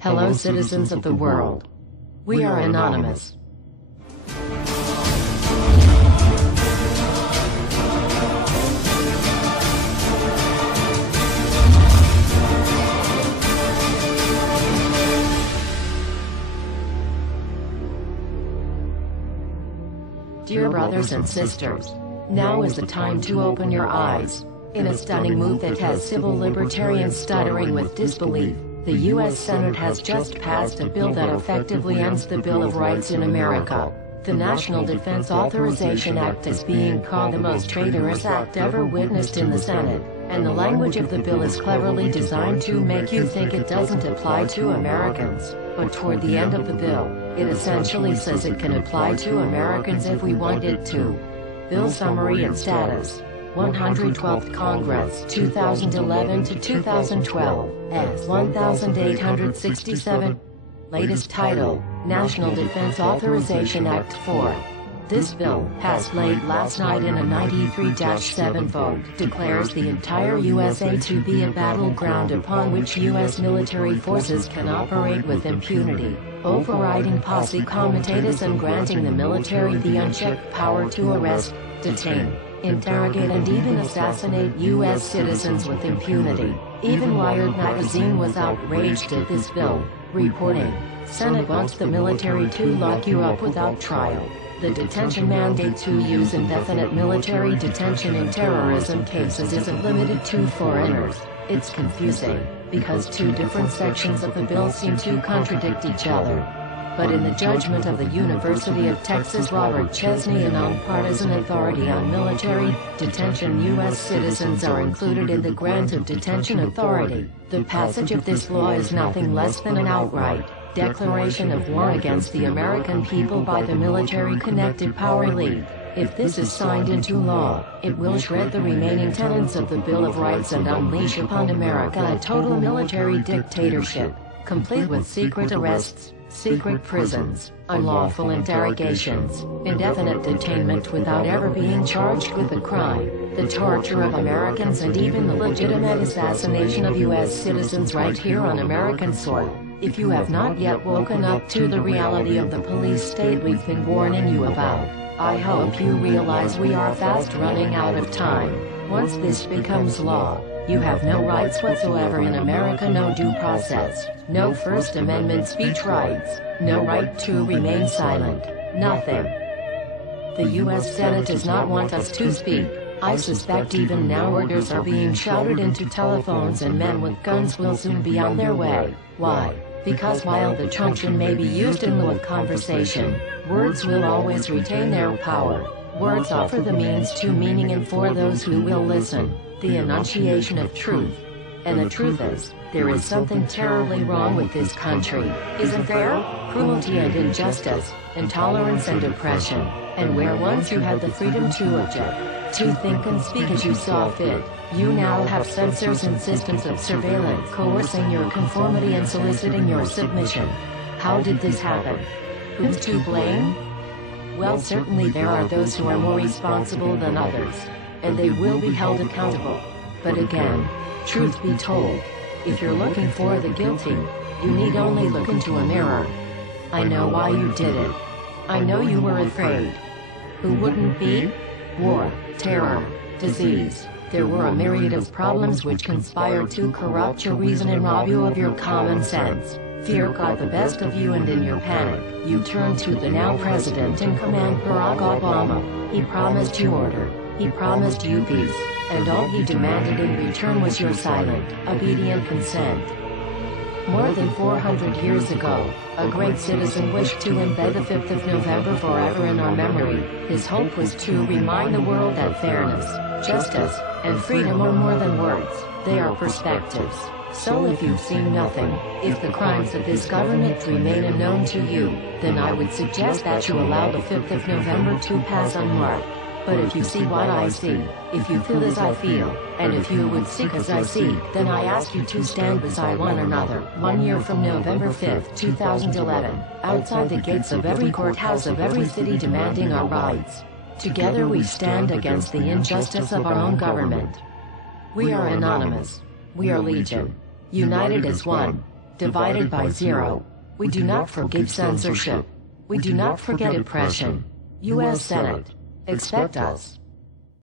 Hello, citizens of the world. We are Anonymous. Dear brothers and sisters, now is the time to open your eyes. In a stunning move that has civil libertarians stuttering with disbelief, the U.S. Senate has just passed a bill that effectively ends the Bill of Rights in America. The National Defense Authorization Act is being called the most traitorous act ever witnessed in the Senate, and the language of the bill is cleverly designed to make you think it doesn't apply to Americans, but toward the end of the bill, it essentially says it can apply to Americans if we want it to. Bill summary and status. 112th Congress 2011 to 2012 S 1867. Latest title, National Defense Authorization Act 4. This bill, passed late last night in a 93-7 vote, declares the entire USA to be a battleground upon which U.S. military forces can operate with impunity, overriding posse comitatus and granting the military the unchecked power to arrest, detain, interrogate and even assassinate U.S. citizens with impunity. Even Wired magazine was outraged at this bill, reporting, Senate wants the military to lock you up without trial. The detention mandate to use indefinite military detention in terrorism cases isn't limited to foreigners. It's confusing, because two different sections of the bill seem to contradict each other. But in the judgment of the University of Texas Robert Chesney, a nonpartisan authority on military detention, U.S. citizens are included in the grant of detention authority. The passage of this law is nothing less than an outright declaration of war against the American people by the military-connected power elite. If this is signed into law, it will shred the remaining tenets of the Bill of Rights and unleash upon America a total military dictatorship, complete with secret arrests, secret prisons, unlawful interrogations, indefinite detainment without ever being charged with a crime, the torture of Americans and even the legitimate assassination of U.S. citizens right here on American soil. If you have not yet woken up to the reality of the police state we've been warning you about, I hope you realize we are fast running out of time. Once this becomes law, you have no rights whatsoever in America, no due process, no First Amendment speech rights, no right to remain silent, nothing. The U.S. Senate does not want us to speak. I suspect even now orders are being shouted into telephones and men with guns will soon be on their way. Why? Because while the truncheon may be used in lieu of conversation, words will always retain their power. Words offer the means to meaning and for those who will listen, the enunciation of truth. And the truth is, there is something terribly wrong with this country, isn't there? Cruelty and injustice, intolerance and oppression, and where once you had the freedom to object, to think and speak as you saw fit, you now have censors and systems of surveillance coercing your conformity and soliciting your submission. How did this happen? Who's to blame? Well, certainly there are those who are more responsible than others, and they will be held accountable. But again, truth be told, if you're looking for the guilty, you need only look into a mirror. I know why you did it. I know you were afraid. Who wouldn't be? War, terror, disease. There were a myriad of problems which conspired to corrupt your reason and rob you of your common sense. Fear got the best of you, and in your panic, you turned to the now president in command, Barack Obama. He promised you order. He promised you peace. And all he demanded in return was your silent, obedient consent. More than 400 years ago, a great citizen wished to embed the 5th of November forever in our memory. His hope was to remind the world that fairness, justice, and freedom are more than words, they are perspectives. So if you've seen nothing, if the crimes of this government remain unknown to you, then I would suggest that you allow the 5th of November to pass unmarked. But if you see what I see, if you feel as I feel, and if you would seek as I seek, then I ask you to stand beside one another, 1 year from November 5th, 2011, outside the gates of every courthouse of every city demanding our rights. Together we stand against the injustice of our own government. We are Anonymous. We are Legion. United as one. divided by 0. We do not forgive censorship. We do not forget oppression. U.S. Senate. Expect us.